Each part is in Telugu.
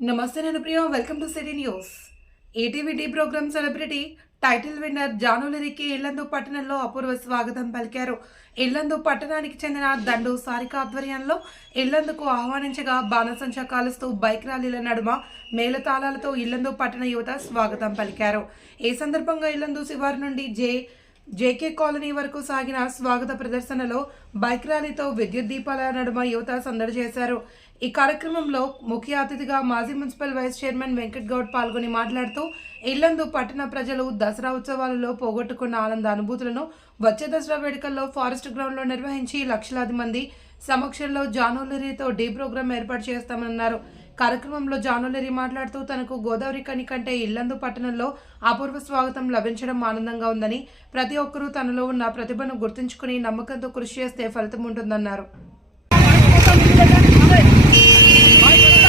నమస్తే నేను Priya welcome to city news ETV Dhee programme celebrity title winner జానులరికి Yellandu పట్టణంలో అపూర్వ స్వాగతం పలికారు. ఇల్లందు పట్టణానికి చెందిన దండు సారిక ఆధ్వర్యంలో ఇల్లందుకు ఆహ్వానించగా బాణసంచా కాలుస్తూ బైక్ ర్యాలీల నడుమ మేళతాళాలతో ఇల్లందు పట్టణ యువత స్వాగతం పలికారు. ఈ సందర్భంగా ఇల్లందు శివారు నుండి జే జేకే కాలనీ వరకు సాగిన స్వాగత ప్రదర్శనలో బైక్ ర్యాలీతో విద్యుత్ దీపాల నడుమ యువత సందడి చేశారు. ఈ కార్యక్రమంలో ముఖ్య అతిథిగా మాజీ municipal vice chairman Venkat Goud పాల్గొని మాట్లాడుతూ ఇల్లందు పట్టణ ప్రజలు దసరా ఉత్సవాలలో పోగొట్టుకున్న ఆనంద అనుభూతులను వచ్చే దసరా వేడుకల్లో ఫారెస్ట్ గ్రౌండ్లో నిర్వహించి లక్షలాది మంది సమక్షంలో జానోలరీతో డీ ప్రోగ్రాం ఏర్పాటు చేస్తామన్నారు. కార్యక్రమంలో జానులరి మాట్లాడుతూ తనకు గోదావరి కని కంటే ఇల్లందు పట్టణంలో అపూర్వ స్వాగతం లభించడం ఆనందంగా ఉందని ప్రతి ఒక్కరూ తనలో ఉన్న ప్రతిభను గుర్తుంచుకుని నమ్మకంతో కృషి చేస్తే ఫలితం ఉంటుందన్నారు. Tiger.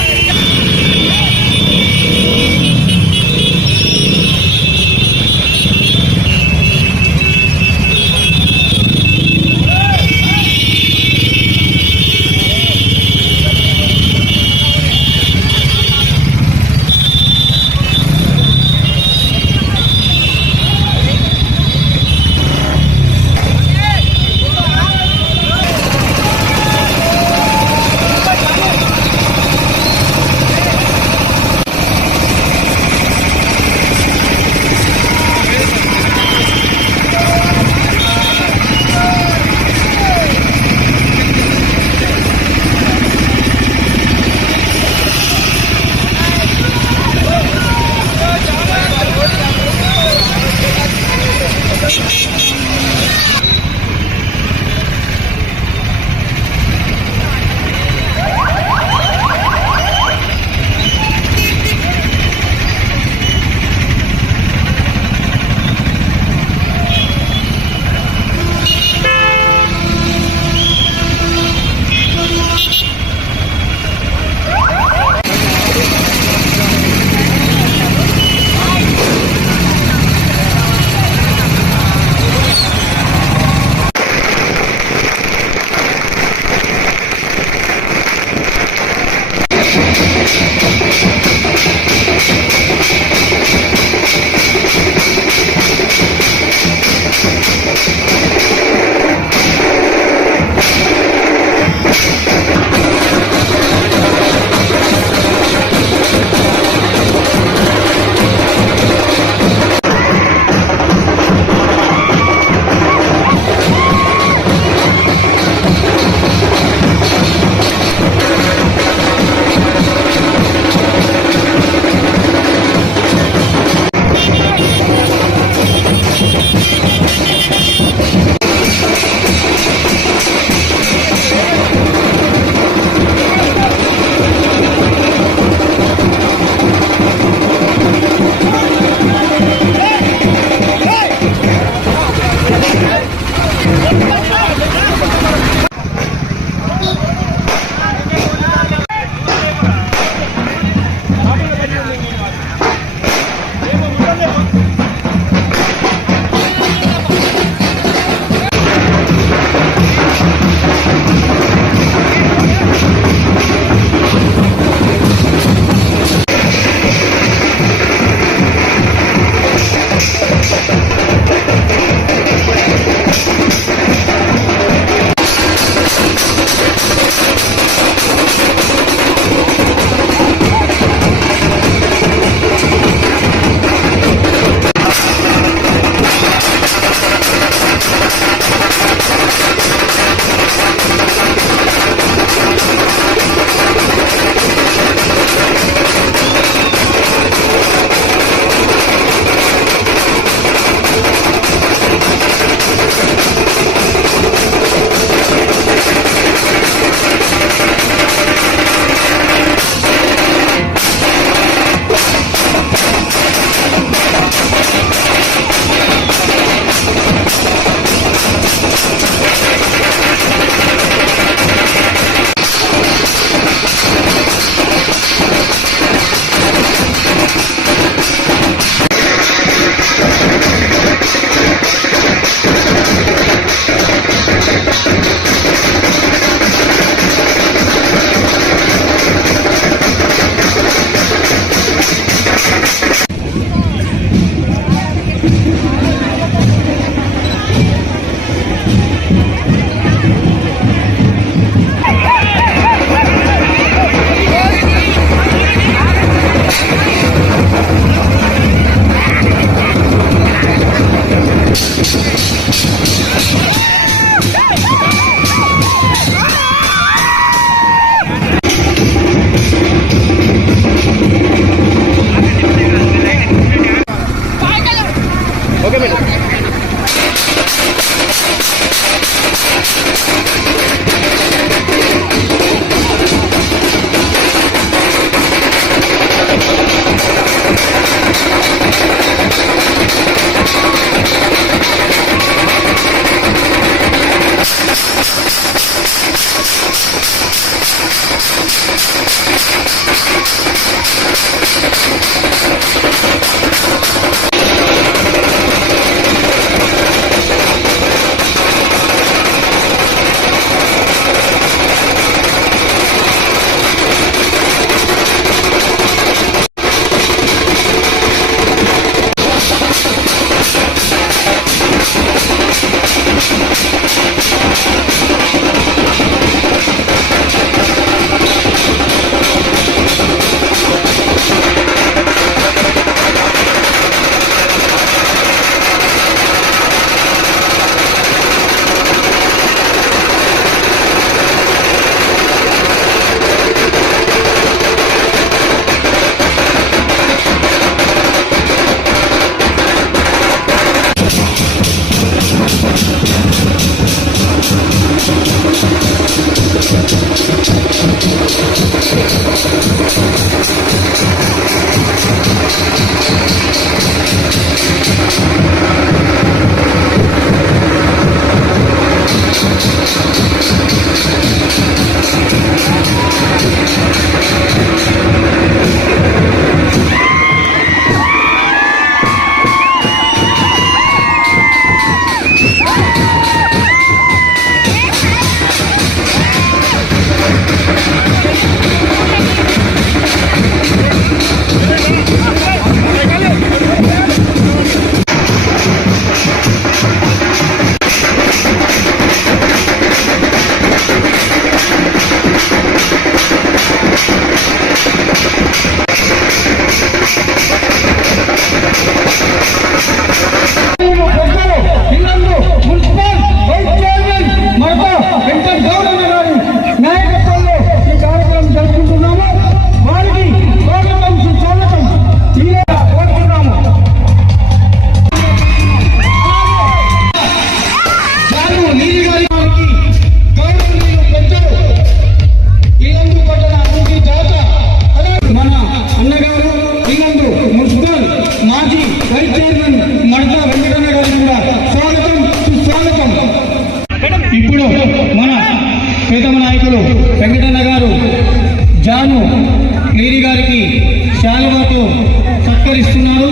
సహకరిస్తున్నారు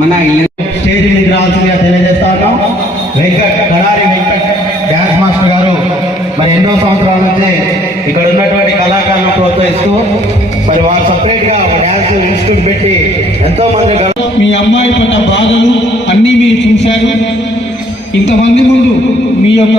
మన స్టేజ్ మీద రాల్సిందిగా ఎన్నో సంవత్సరాల నుంచి ఇక్కడ ఉన్నటువంటి కళాకారులను ప్రోత్సహిస్తూ మరి వారు సపరేట్గా ఒక డాన్స్ ఇన్స్టిట్యూట్ పెట్టి ఎంతో మంది మీ అమ్మాయి పడ్డ బాధలు అన్ని మీరు చూశారు. ఇంతమంది ముందు మీ యొక్క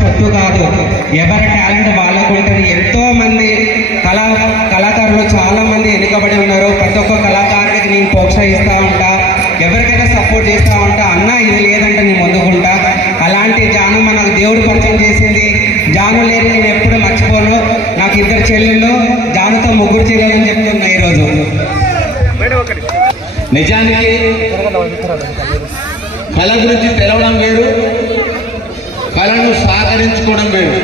సొత్తు కాదు. ఎవరి టాలెంట్ వాళ్ళకు ఉంటుంది ఎంతో మంది కళా కళాకారులు చాలా మంది వెనుకబడి ఉన్నారు. ప్రతి ఒక్క కళాకారుడికి నేను ప్రోత్సహిస్తూ ఉంటా. ఎవరికైనా సపోర్ట్ చేస్తూ ఉంటా. అన్న ఇది లేదంటే నేను ముందుకుంటా. అలాంటి జాను మనకు దేవుడు పరిచయం చేసింది. జాను లేని నేను ఎప్పుడు మర్చిపోను. నాకు ఇద్దరు చెల్లెళ్ళు. జానుతో ముగ్గురు చెల్లెలని చెప్తున్నా ఈరోజు. నిజానికి కళ గురించి తెలవడం వేరు కళను సహకరించుకోవడం వేరు.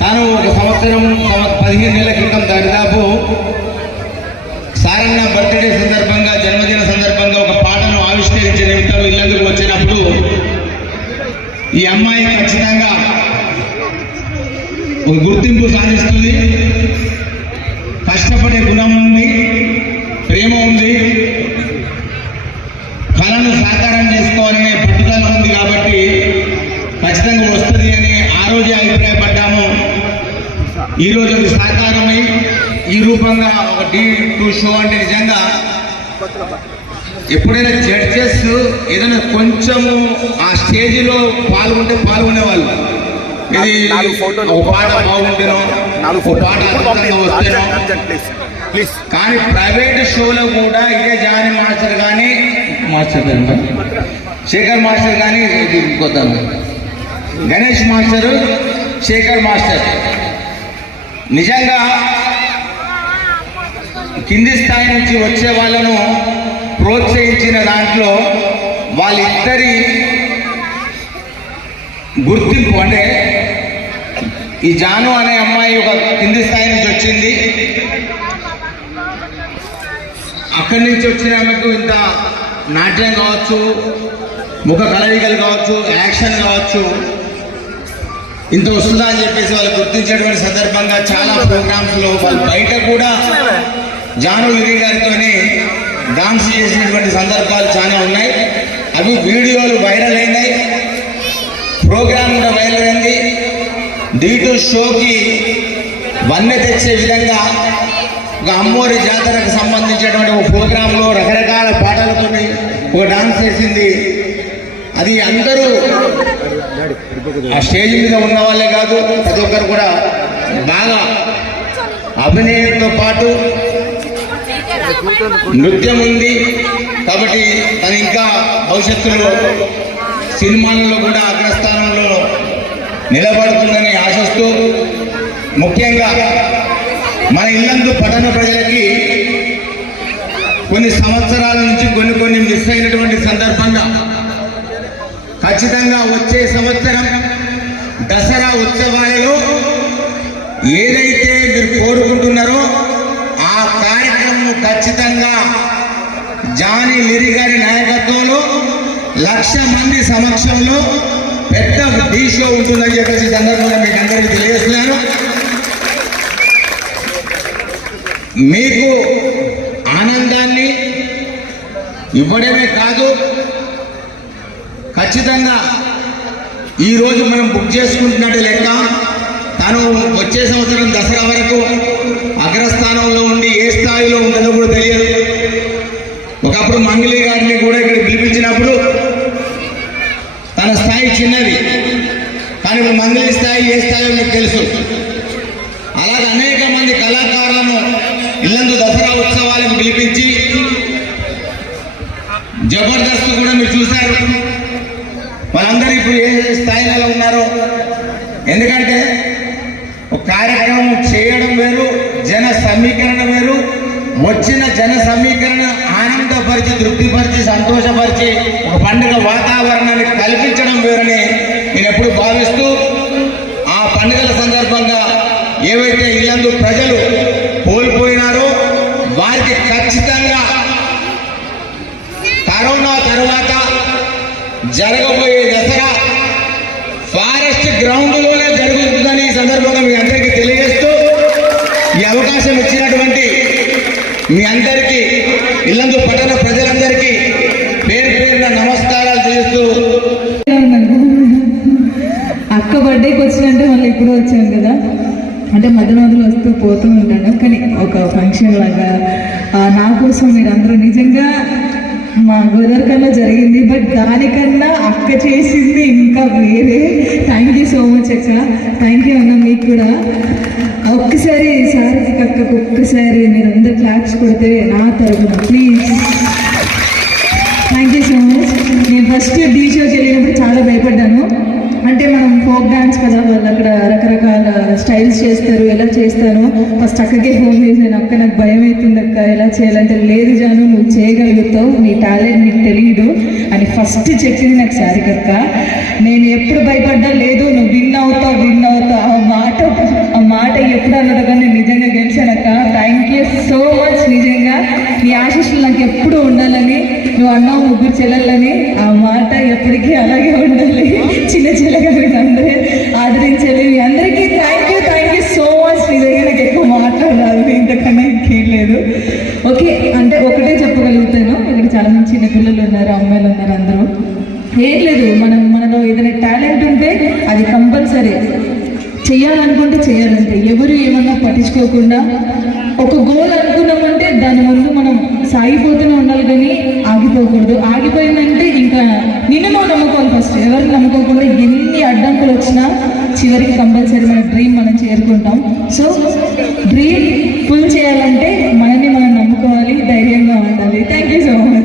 తాను ఒక సంవత్సరం పదిహేను నెలల క్రితం దరిదాపు సారన్న బర్త్డే సందర్భంగా జన్మదిన సందర్భంగా ఒక పాటను ఆవిష్కరించే నిమిత్తం ఇల్లందుకు వచ్చినప్పుడు ఈ అమ్మాయి ఖచ్చితంగా ఒక గుర్తింపు సాధిస్తుంది. కష్టపడే గుణం ఉంది ప్రేమ ఉంది. ఈ రోజు అది సాకారమై ఈ రూపంగా ఒక టీ టూ షో అంటే నిజంగా ఎప్పుడైనా జడ్జెస్ ఏదైనా కొంచెము ఆ స్టేజిలో పాల్గొంటే పాల్గొనే వాళ్ళు ఇది నాలుగు ఫోటోలు ఒక పాట బాగుంటేనో నాలుగు ఒక పాట. వస్తేనో. కానీ ప్రైవేట్ షోలో కూడా ఇదే జానీ మాస్టర్ కానీ మాస్టర్? శేఖర్ మాస్టర్ కానీ గణేష్ మాస్టర్ శేఖర్ మాస్టర్. నిజంగా కింది స్థాయి నుంచి వచ్చే వాళ్ళను ప్రోత్సహించిన దాంట్లో వాళ్ళిద్దరి గుర్తింపు అంటే ఈ జాను అనే అమ్మాయి ఒక కింది స్థాయి నుంచి వచ్చింది. అక్కడి నుంచి వచ్చిన ఆమెకు ఇంత నాట్యం కావచ్చు ముఖ కలయికలు కావచ్చు యాక్షన్ కావచ్చు ఇంత వస్తుందా అని చెప్పేసి వాళ్ళు గుర్తించేటువంటి సందర్భంగా చాలా ప్రోగ్రామ్స్లో వాళ్ళు బయట కూడా జాను విరి గారితోనే డాన్స్ చేసినటువంటి సందర్భాలు చాలా ఉన్నాయి. అవి వీడియోలు వైరల్ అయినాయి. ప్రోగ్రామ్ కూడా వైరల్ అయింది. డీటూ షోకి వన్నె తెచ్చే విధంగా ఒక అమ్మోరి జాతరకు సంబంధించినటువంటి ఒక ప్రోగ్రాంలో రకరకాల పాటలతో ఒక డాన్స్ చేసింది అది అందరూ ఆ స్టేజ్ మీద ఉన్న వాళ్ళే కాదు ప్రతి ఒక్కరు కూడా బాగా అభినయంతో పాటు నృత్యం ఉంది. కాబట్టి తను ఇంకా భవిష్యత్తులో సినిమాలలో కూడా అగ్రస్థానంలో నిలబడుతుందని ఆశిస్తూ ముఖ్యంగా మన ఇల్లందు పట్టణ ప్రజలకి కొన్ని సంవత్సరాల నుంచి కొన్ని కొన్ని మిస్ అయినటువంటి సందర్భంగా ఖచ్చితంగా వచ్చే సంవత్సరం దసరా ఉత్సవాలలో ఏదైతే మీరు కోరుకుంటున్నారో ఆ కార్యక్రమం ఖచ్చితంగా జానీ లిరి గారి నాయకత్వంలో లక్ష మంది సమక్షంలో పెద్ద డీష్లో ఉంటుందని చెప్పేసి సందర్భంగా మీకు అందరికీ తెలియజేస్తున్నాను. మీకు ఆనందాన్ని ఇవ్వడమే కాదు ఖచ్చితంగా ఈరోజు మనం బుక్ చేసుకుంటున్నట్టు లెక్క. తను వచ్చే సంవత్సరం దసరా వరకు అగ్రస్థానంలో ఉండి ఏ స్థాయిలో ఉంటుందో కూడా తెలియదు. ఒకప్పుడు మంగళి గారిని కూడా ఇక్కడ పిలిపించినప్పుడు తన స్థాయి చిన్నది. కానీ మంగళి స్థాయి ఏ స్థాయిలో మీకు తెలుసు. అలాగే అనేక మంది కళాకారులను ఇల్లందు దసరా ఉత్సవాలకు పిలిపించి జబర్దస్త్ వాళ్ళందరూ ఇప్పుడు ఏ స్థాయిలో ఉన్నారో? ఎందుకంటే ఒక కార్యక్రమం చేయడం వేరు జన సమీకరణ వేరు వచ్చిన జన సమీకరణ ఆనందపరిచి తృప్తిపరిచి సంతోషపరిచి ఒక పండుగ వాతావరణాన్ని కల్పించడం వేరని నేను ఎప్పుడు భావిస్తూ ఆ పండుగల సందర్భంగా ఏవైతే ఇల్లందు ప్రజలు కోల్పోయినారో వారికి ఖచ్చితంగా కరోనా తర్వాత జరగబోయే దసరా ఫారెస్ట్ గ్రౌండ్లోనే జరుగుతుందని ఈ సందర్భంగా మీ అందరికీ తెలియజేస్తూ ఈ అవకాశం ఇచ్చినటువంటి మీ అందరికీ ఇల్లందు పట్టణ ప్రజలందరికీ పేరు పేరున నమస్కారాలు చేస్తూ అక్క బర్త్డేకి వచ్చినంటే మళ్ళీ ఇప్పుడు వచ్చాను కదా. అంటే మధ్య మధ్యలో వస్తూ పోతూ ఉంటాను. కానీ ఒక ఫంక్షన్ లాగా నా కోసం మీరు అందరూ నిజంగా మా గోదావరికన్నా జరిగింది బట్ దానికన్నా అక్క చేసింది ఇంకా వేరే. థ్యాంక్ యూ సో మచ్ అక్క. థ్యాంక్ యూ అన్న మీకు కూడా. ఒక్కసారి సారథి అక్కకు ఒక్కసారి మీరు అందరు క్లాప్స్ కొడితే నా తరఫున please thank you so much నేను ఫస్ట్ డీ షోకి వెళ్ళినప్పుడు చాలా భయపడ్డాను. అంటే మనం ఫోక్ డాన్స్ కదా వాళ్ళు అక్కడ స్టైల్స్ చేస్తారు ఎలా చేస్తాను. ఫస్ట్ అక్కకే ఫోన్ చేశాను అక్క నాకు భయం అవుతుంది అక్క ఎలా చేయాలంటే లేదు జాను నువ్వు చేయగలుగుతావు నీ టాలెంట్ నీకు తెలియదు అని ఫస్ట్ చెప్పింది నాకు సారికక్క నేను ఎప్పుడు భయపడ్డా లేదు నువ్వు విన్ అవుతావు విన్ అవుతావు. ఆ మాట ఆ మాట ఎప్పుడు అన్నదో కానీ నేను నిజంగా గెలిచానక్క థ్యాంక్ యూ సో మచ్ నిజంగా. నీ ఆశీస్సులు నాకు ఎప్పుడు ఉండాలని నువ్వు అన్నావు ముగ్గురు చెల్లెలని ఆ మాట ఎప్పటికీ అలాగే ఉండాలి. చిన్న చెల్లెగా మీరు అందరూ ఆదరించాలి. మీ అందరికీ థ్యాంక్ లేదు. ఓకే అంటే ఒకటే చెప్పగలుగుతాను. ఇక్కడ చాలా మంది చిన్న పిల్లలు ఉన్నారు అమ్మాయిలు ఉన్నారు అందరూ. ఏం లేదు మనం మనలో ఏదైనా టాలెంట్ ఉంటే అది కంపల్సరీ. చేయాలనుకుంటే చేయాలంటే ఎవరు ఏమన్నా పట్టించుకోకుండా ఒక గోల్ అనుకున్నామంటే దాని ముందు మనం సాగిపోతూనే ఉండాలి కానీ ఆగిపోకూడదు. ఆగిపోయిందంటే ఇంకా నిన్ను నువ్వు నమ్ముకోవాలి ఫస్ట్ ఎవరు నమ్ముకోకుండా ఎన్ని అడ్డంకులు వచ్చినా చివరికి కంపల్సరీ మన డ్రీమ్ మనం చేరుకుంటాం. సో డ్రీమ్ ఫుల్ చేయాలంటే మనల్ని మనం నమ్ముకోవాలి ధైర్యంగా ఉండాలి. Thank you so much